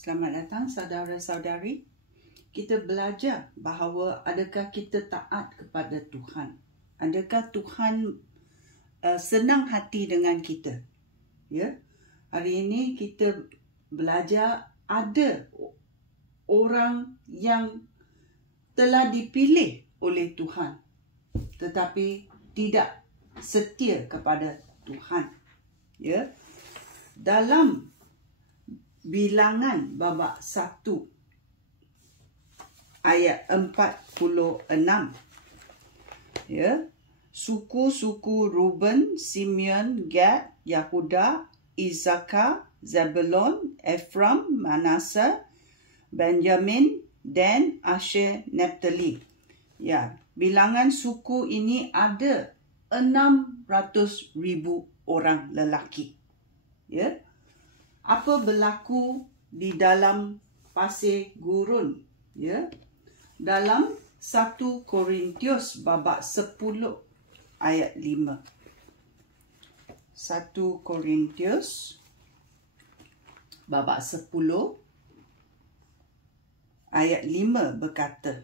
Selamat datang saudara-saudari. Kita belajar bahawa adakah kita taat kepada Tuhan? Adakah Tuhan senang hati dengan kita? Ya. Hari ini kita belajar ada orang yang telah dipilih oleh Tuhan tetapi tidak setia kepada Tuhan. Ya. Dalam Bilangan babak 1 ayat 46, ya, suku-suku Ruben, Simeon, Gad, Yahuda, Isakar, Zebulon, Ephraim, Manasseh, Benjamin, Dan, Asher, Naphtali. Ya, bilangan suku ini ada 600,000 orang lelaki. Ya. Apa berlaku di dalam pasir gurun? Ya. Dalam 1 Korintius babak 10 ayat 5. 1 Korintius babak 10 ayat 5 berkata,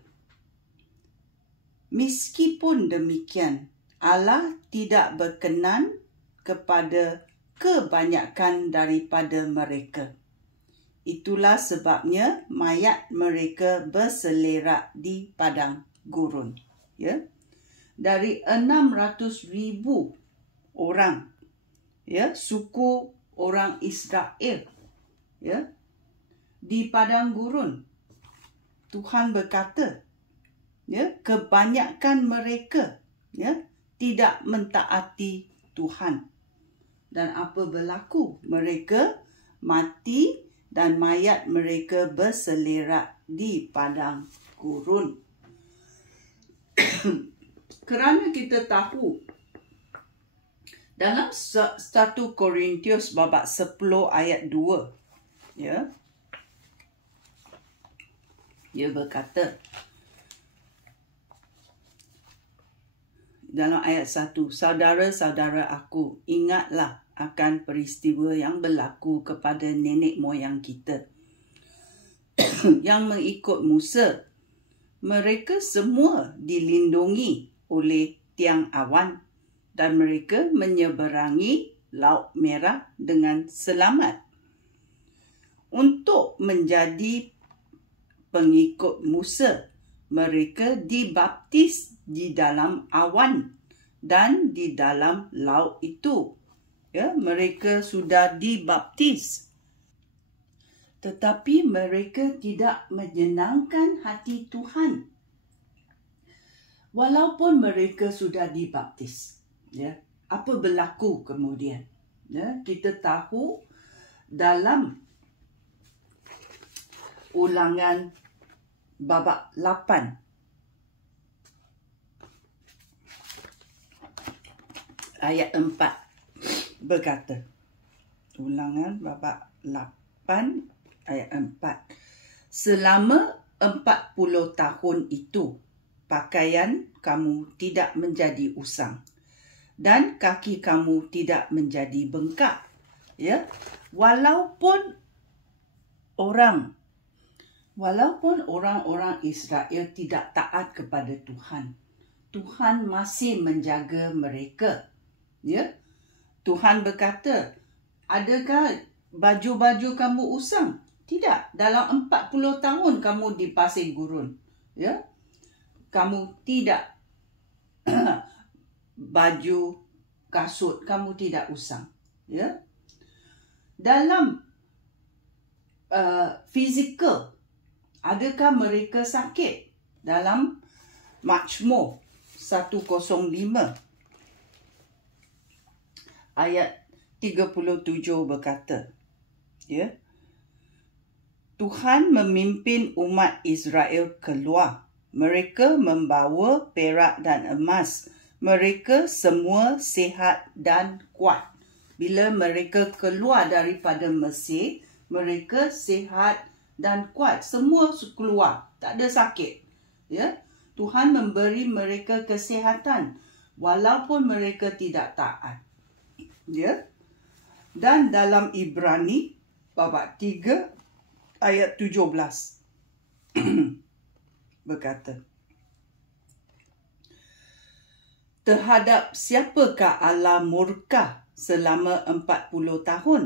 meskipun demikian, Allah tidak berkenan kepada kebanyakan daripada mereka. Itulah sebabnya mayat mereka berselerak di padang gurun. Ya. Dari 600,000 orang, ya, suku orang Israel, ya, di padang gurun, Tuhan berkata, ya, kebanyakan mereka, ya, tidak mentaati Tuhan. Dan apa berlaku? Mereka mati dan mayat mereka berselerak di padang gurun. Kerana kita tahu dalam 1 Korintius babak 10 ayat 2, ya, dia berkata dalam ayat 1, saudara-saudara aku, ingatlah akan peristiwa yang berlaku kepada nenek moyang kita yang mengikut Musa. Mereka semua dilindungi oleh tiang awan dan mereka menyeberangi Laut Merah dengan selamat. Untuk menjadi pengikut Musa, mereka dibaptis di dalam awan dan di dalam laut itu. Ya, mereka sudah dibaptis. Tetapi mereka tidak menyenangkan hati Tuhan. Walaupun mereka sudah dibaptis. Ya, apa berlaku kemudian? Ya, kita tahu dalam Ulangan babak 8 ayat 4 berkata, Ulangan babak 8 ayat 4, selama 40 tahun itu pakaian kamu tidak menjadi usang dan kaki kamu tidak menjadi bengkak. Ya, walaupun orang-orang Israel tidak taat kepada Tuhan, Tuhan masih menjaga mereka. Ya. Tuhan berkata, adakah baju-baju kamu usang? Tidak. Dalam 40 tahun kamu di pasir gurun, ya, kamu tidak baju, kasut kamu tidak usang. Ya. Dalam fizikal, adakah mereka sakit? Dalam Mazmur 105 ayat 37 berkata, ya, Tuhan memimpin umat Israel keluar. Mereka membawa perak dan emas. Mereka semua sihat dan kuat. Bila mereka keluar daripada Mesir, mereka sihat dan kuat. Semua keluar, tak ada sakit. Ya, Tuhan memberi mereka kesihatan walaupun mereka tidak taat. Ya. Dan dalam Ibrani babak 3 ayat 17 berkata, terhadap siapakah Allah murka selama 40 tahun?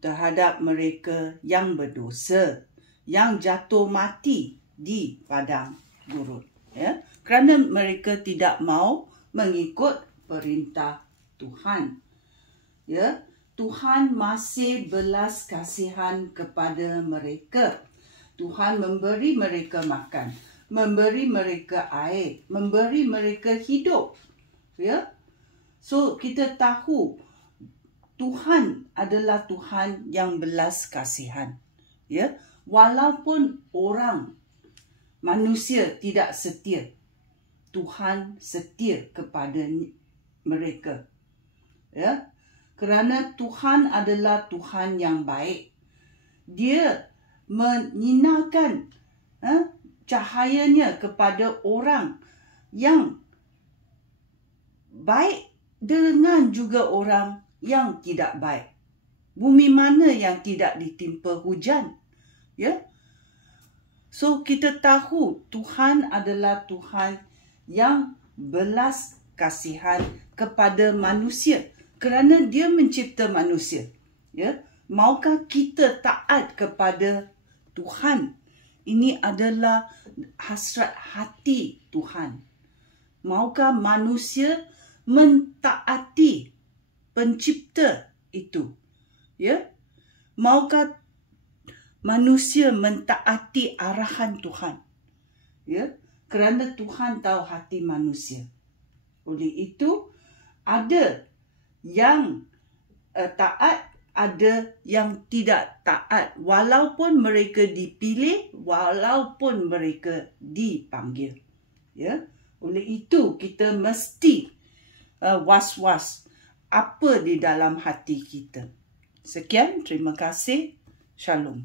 Terhadap mereka yang berdosa, yang jatuh mati di padang gurun. Ya? Kerana mereka tidak mau mengikut perintah Tuhan. Ya? Tuhan masih belas kasihan kepada mereka. Tuhan memberi mereka makan, memberi mereka air, memberi mereka hidup. Ya? So kita tahu Tuhan adalah Tuhan yang belas kasihan. Ya? Walaupun orang manusia tidak setia, Tuhan setia kepada mereka. Ya? Kerana Tuhan adalah Tuhan yang baik. Dia menyinarkan cahayanya kepada orang yang baik dengan juga orang yang tidak baik. Bumi mana yang tidak ditimpa hujan? Ya? So kita tahu Tuhan adalah Tuhan yang belas kasihan kepada manusia. Kerana dia mencipta manusia. Ya? Maukah kita taat kepada Tuhan? Ini adalah hasrat hati Tuhan. Maukah manusia mentaati pencipta itu? Ya? Maukah manusia mentaati arahan Tuhan? Ya? Kerana Tuhan tahu hati manusia. Oleh itu, ada yang taat, ada yang tidak taat, walaupun mereka dipilih, walaupun mereka dipanggil. Ya, oleh itu kita mesti was-was apa di dalam hati kita. Sekian, terima kasih. Shalom.